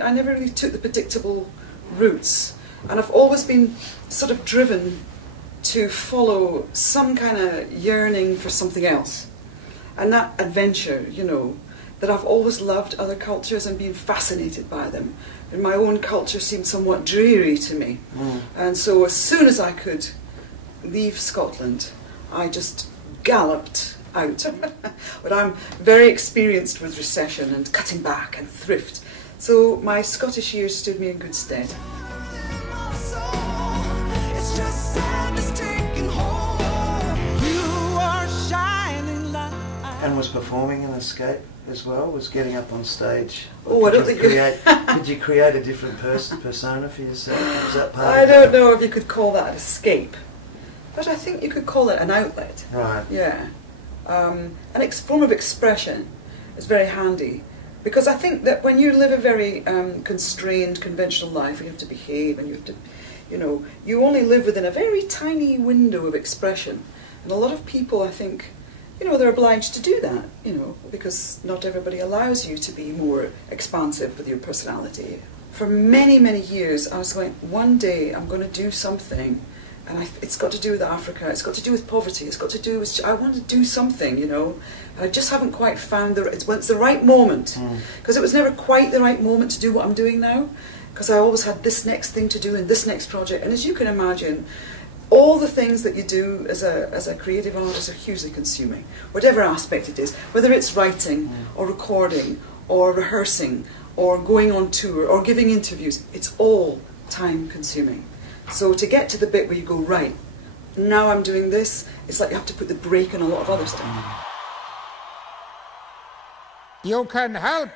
I never really took the predictable routes, and I've always been sort of driven to follow some kind of yearning for something else. And that adventure, you know, that I've always loved other cultures and been fascinated by them. And my own culture seemed somewhat dreary to me. And so as soon as I could leave Scotland, I just galloped out. But I'm very experienced with recession and cutting back and thrift. So my Scottish years stood me in good stead. And was performing an escape as well? Was getting up on stage? Oh, I don't think Did you create a different persona for yourself? Was that part I don't know if you could call that an escape, but I think you could call it an outlet. Right. Yeah. An form of expression is very handy, because I think that when you live a very constrained, conventional life, and you have to behave, and you have to, you know, you only live within a very tiny window of expression. And a lot of people, I think, you know, they're obliged to do that, you know, because not everybody allows you to be more expansive with your personality. For many, many years, I was going, one day I'm going to do something, and it's got to do with Africa, it's got to do with poverty, it's got to do with, I want to do something, you know. I just haven't quite found it's the right moment, because it was never quite the right moment to do what I'm doing now, because I always had this next thing to do and this next project, and as you can imagine, all the things that you do as a creative artist are hugely consuming, whatever aspect it is, whether it's writing or recording or rehearsing or going on tour or giving interviews, it's all time consuming. So to get to the bit where you go, right, now I'm doing this, it's like you have to put the brake on a lot of other stuff. You can help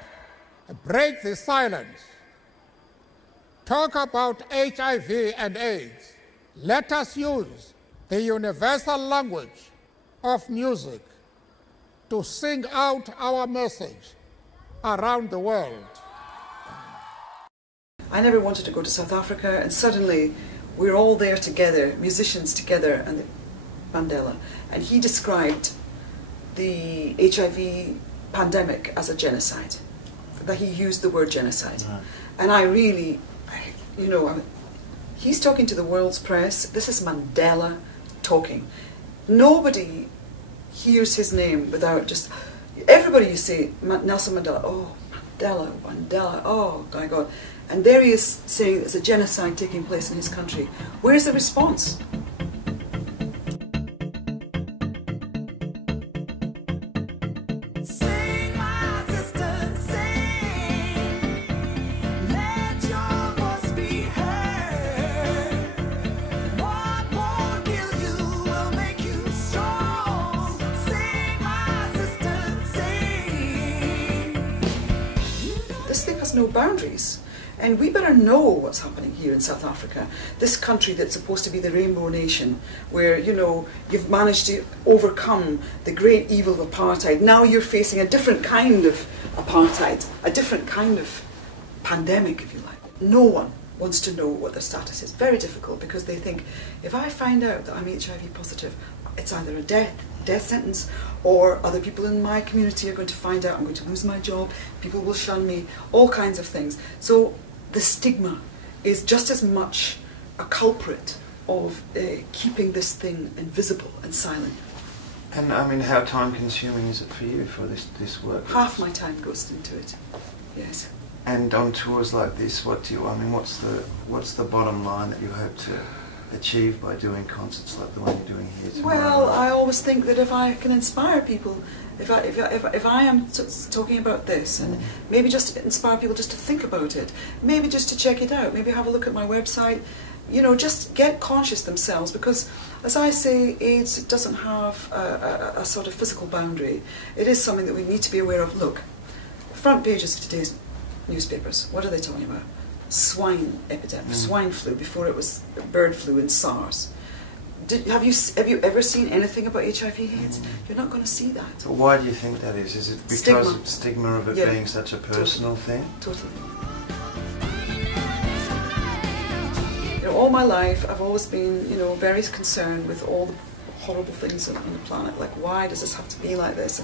break the silence. Talk about HIV and AIDS. Let us use the universal language of music to sing out our message around the world. I never wanted to go to South Africa, and suddenly we're all there together, musicians together, and Mandela. And he described the HIV pandemic as a genocide, that he used the word genocide. And I really, you know, he's talking to the world's press. This is Mandela talking. Nobody hears his name without just, everybody you say, Nelson Mandela, oh, Mandela, Mandela, oh my God. And there he is saying there's a genocide taking place in his country. Where's the response? This thing has no boundaries, and we better know what's happening here in South Africa, this country that's supposed to be the rainbow nation, where, you know, you've managed to overcome the great evil of apartheid. Now you're facing a different kind of apartheid, a different kind of pandemic, if you like. No one wants to know what their status is. Very difficult, because they think, if I find out that I'm HIV positive, it's either a death sentence, or other people in my community are going to find out, I'm going to lose my job, people will shun me, all kinds of things. So the stigma is just as much a culprit of keeping this thing invisible and silent. And I mean, how time consuming is it for you for this work? Half my time goes into it, yes. And on tours like this, what's the bottom line that you hope to achieve by doing concerts like the one you're doing here tomorrow? Well, I always think that if I can inspire people, if I am talking about this, and maybe just inspire people just to think about it, maybe just to check it out, maybe have a look at my website, you know, just get conscious themselves, because as I say, AIDS doesn't have a sort of physical boundary. It is something that we need to be aware of. Look, front pages of today's newspapers, what are they talking about? Swine epidemic, swine flu, before it was bird flu and SARS. Have you ever seen anything about HIV/AIDS? You're not going to see that. Well, why do you think that is? Is it because of stigma of it being such a personal thing? Totally. You know, all my life I've always been, you know, very concerned with all the horrible things on the planet. Like, why does this have to be like this?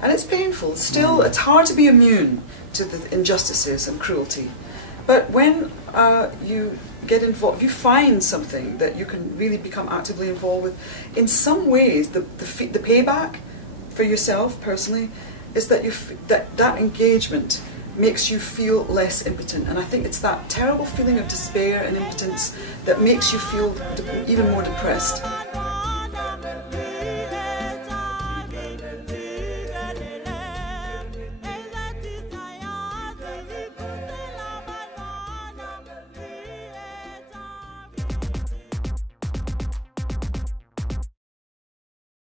And it's painful. Still, it's hard to be immune to the injustices and cruelty. But when you get involved, you find something that you can really become actively involved with. In some ways, the payback for yourself personally is that that engagement makes you feel less impotent. And I think it's that terrible feeling of despair and impotence that makes you feel even more depressed.